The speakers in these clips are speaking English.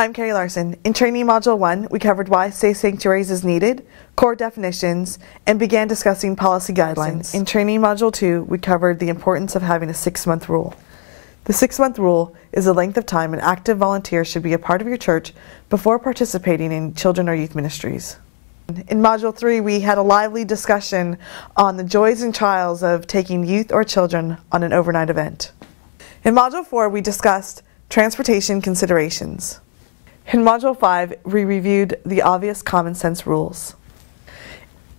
Hi, I'm Carrie Larson. In Training Module 1, we covered why safe sanctuaries is needed, core definitions, and began discussing policy guidelines. In Training Module 2, we covered the importance of having a 6-month rule. The 6-month rule is the length of time an active volunteer should be a part of your church before participating in children or youth ministries. In Module 3, we had a lively discussion on the joys and trials of taking youth or children on an overnight event. In Module 4, we discussed transportation considerations. In Module 5, we reviewed the obvious common sense rules.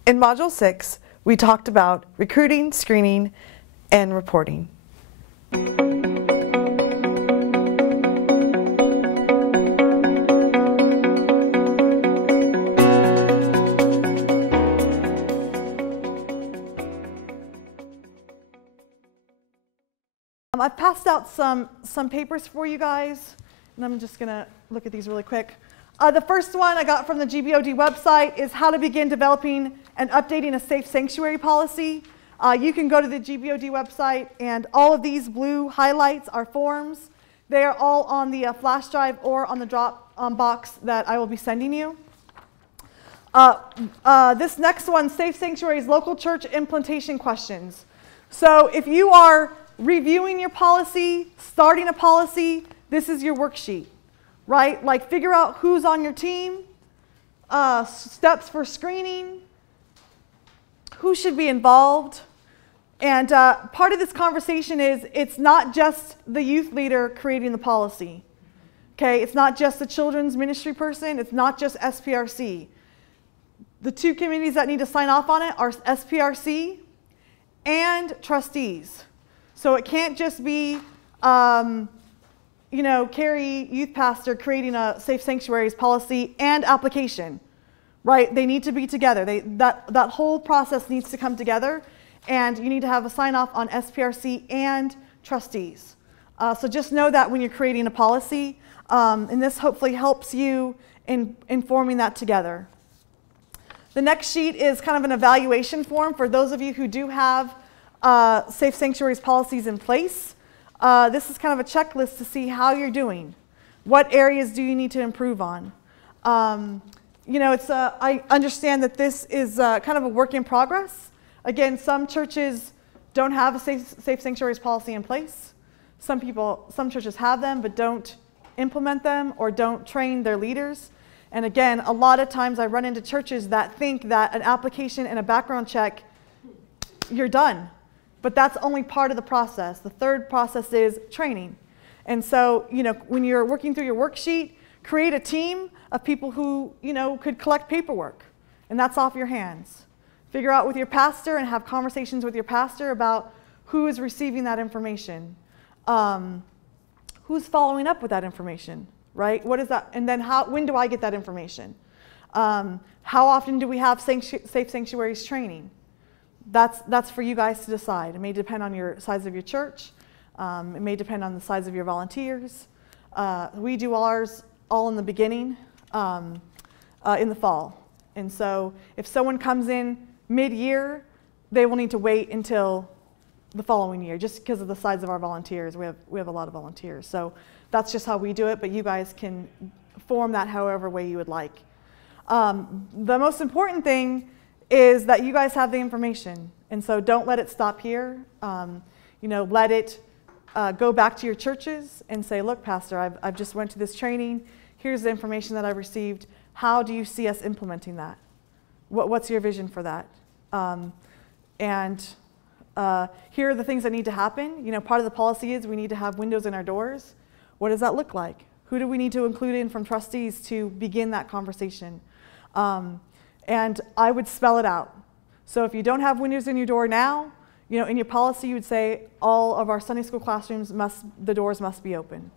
In Module 6, we talked about recruiting, screening, and reporting. I've passed out some papers for you guys, and I'm just going to look at these really quick. The first one I got from the GBOD website is how to begin developing and updating a safe sanctuary policy. You can go to the GBOD website, and all of these blue highlights are forms. They are all on the flash drive or on the drop box that I will be sending you. This next one, safe sanctuaries, local church implementation questions. So if you are reviewing your policy, starting a policy, this is your worksheet, right? Like figure out who's on your team, steps for screening, who should be involved. And part of this conversation is it's not just the youth leader creating the policy, okay? It's not just the children's ministry person. It's not just SPRC. The two committees that need to sign off on it are SPRC and trustees. So it can't just be, Carrie, youth pastor, creating a safe sanctuaries policy and application, right? They need to be together. That whole process needs to come together, and you need to have a sign off on SPRC and trustees. So just know that when you're creating a policy, and this hopefully helps you in forming that together. The next sheet is kind of an evaluation form for those of you who do have safe sanctuaries policies in place. This is kind of a checklist to see how you're doing. What areas do you need to improve on? I understand that this is kind of a work in progress. Again, some churches don't have a safe sanctuaries policy in place. Some churches have them but don't implement them or don't train their leaders. And again, a lot of times I run into churches that think that an application and a background check, you're done. But that's only part of the process. The third process is training. And so, when you're working through your worksheet, create a team of people who, could collect paperwork. And that's off your hands. Figure out with your pastor and have conversations with your pastor about who is receiving that information. Who's following up with that information, right? What is that? And then when do I get that information? How often do we have safe sanctuaries training? That's for you guys to decide. It may depend on your size of your church. It may depend on the size of your volunteers. We do ours all in the beginning, in the fall. And so if someone comes in mid-year, they will need to wait until the following year, just because of the size of our volunteers. We have a lot of volunteers. So that's just how we do it, but you guys can form that however way you would like. The most important thing is that you guys have the information. And so don't let it stop here. Let it go back to your churches and say, look, Pastor, I've just went to this training. Here's the information that I've received. How do you see us implementing that? What's your vision for that? Here are the things that need to happen. Part of the policy is we need to have windows in our doors. What does that look like? Who do we need to include in from trustees to begin that conversation? And I would spell it out. So if you don't have windows in your door now, in your policy you would say all of our Sunday school classrooms the doors must be open.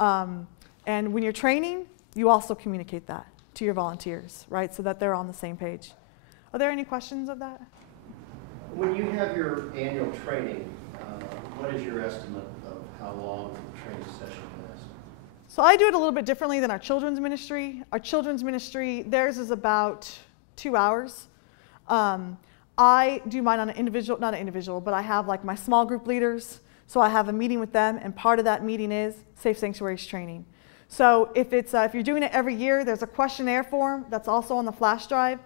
And when you're training, you also communicate that to your volunteers, right? So that they're on the same page. Are there any questions of that? When you have your annual training, what is your estimate of how long the training session lasts? So I do it a little bit differently than our children's ministry. Our children's ministry, theirs is about 2 hours. I do mine on not an individual, but I have like my small group leaders. So I have a meeting with them, and part of that meeting is safe sanctuaries training. So if you're doing it every year, there's a questionnaire form that's also on the flash drive.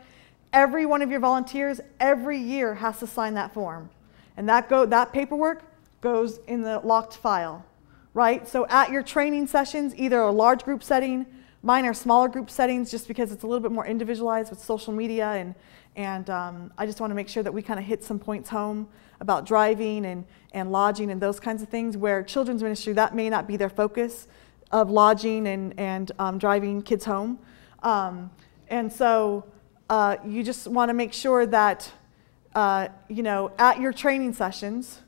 Every one of your volunteers every year has to sign that form. And that paperwork goes in the locked file, right? So at your training sessions, either a large group setting, mine are smaller group settings just because it's a little bit more individualized with social media, and I just want to make sure that we kind of hit some points home about driving and lodging and those kinds of things, where children's ministry, that may not be their focus of lodging and driving kids home. And so you just want to make sure that, you know, at your training sessions,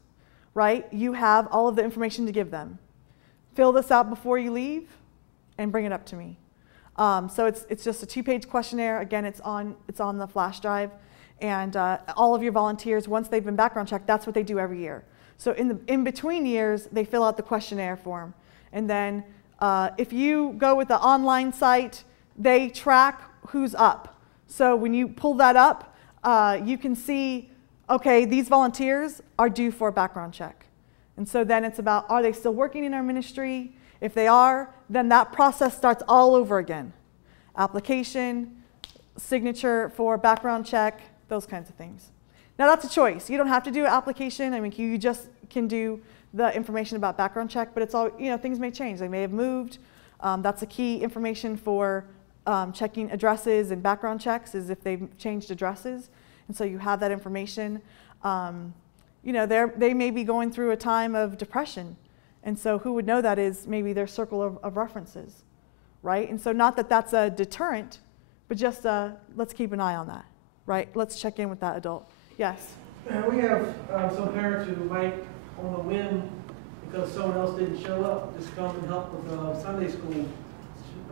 right, you have all of the information to give them. Fill this out before you leave and bring it up to me. So it's just a 2-page questionnaire. Again, it's on the flash drive. And all of your volunteers, once they've been background checked, that's what they do every year. So in between years, they fill out the questionnaire form. And then if you go with the online site, they track who's up. So when you pull that up, you can see, okay, these volunteers are due for a background check. And so then it's about, are they still working in our ministry? If they are, then that process starts all over again. Application, signature for background check, those kinds of things. Now that's a choice. You don't have to do an application. I mean, you just can do the information about background check, but it's all, you know, things may change. They may have moved. That's a key information for checking addresses and background checks, is if they've changed addresses. And so you have that information. You know, they may be going through a time of depression. And so who would know that is maybe their circle of references, right? And so not that that's a deterrent, but just let's keep an eye on that, right? Let's check in with that adult. Yes? We have some parents who might, on a whim, because someone else didn't show up, just come and help with Sunday school.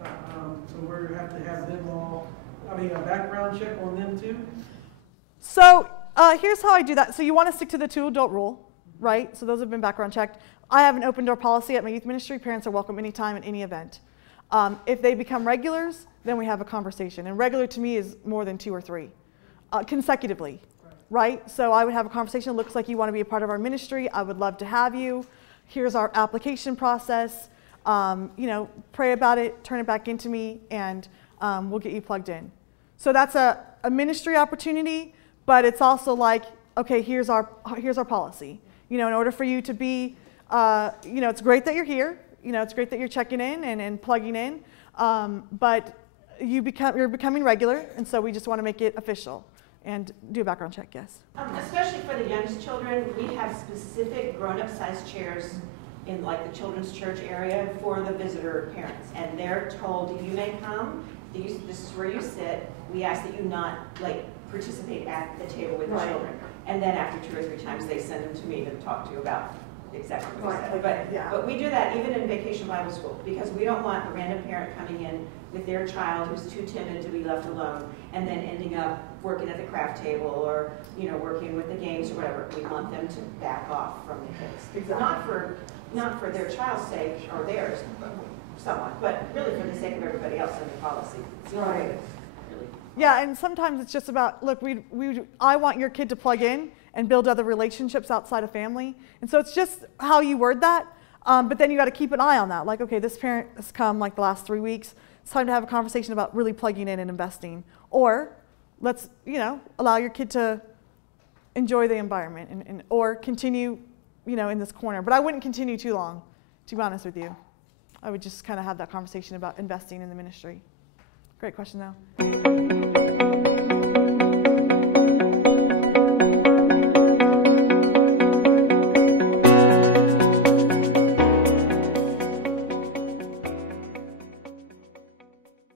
So we have to have them all, a background check on them too? So here's how I do that. So you want to stick to the 2-adult rule, right? So those have been background checked. I have an open door policy at my youth ministry. Parents are welcome anytime at any event. If they become regulars, then we have a conversation. And regular to me is more than 2 or 3 consecutively, right? So I would have a conversation. It looks like you want to be a part of our ministry. I would love to have you. Here's our application process. You know, pray about it, turn it back into me, and we'll get you plugged in. So that's a ministry opportunity, but it's also like, okay, here's our policy. You know, in order for you to be, you know, it's great that you're here. You know, it's great that you're checking in and plugging in, but you're becoming regular, and so we just want to make it official and do a background check. Yes. Especially for the youngest children, we have specific grown-up size chairs in like the children's church area for the visitor parents, and they're told, you may come, this is where you sit. We ask that you not like participate at the table with the children. And then after 2 or 3 times, they send them to me to talk to you about exactly what you said. But we do that even in Vacation Bible School, because we don't want a random parent coming in with their child who's too timid to be left alone and then ending up working at the craft table or, you know, working with the games or whatever. We want them to back off from the kids. Exactly. Not for their child's sake or theirs, somewhat, but really for the sake of everybody else in the policy. Right. Yeah, and sometimes it's just about, look, I want your kid to plug in and build other relationships outside of family. And so it's just how you word that. But then you got to keep an eye on that. Like, okay, this parent has come like the last 3 weeks. It's time to have a conversation about really plugging in and investing. Or let's, you know, allow your kid to enjoy the environment or continue, you know, in this corner. But I wouldn't continue too long, to be honest with you. I would just kind of have that conversation about investing in the ministry. Great question, though.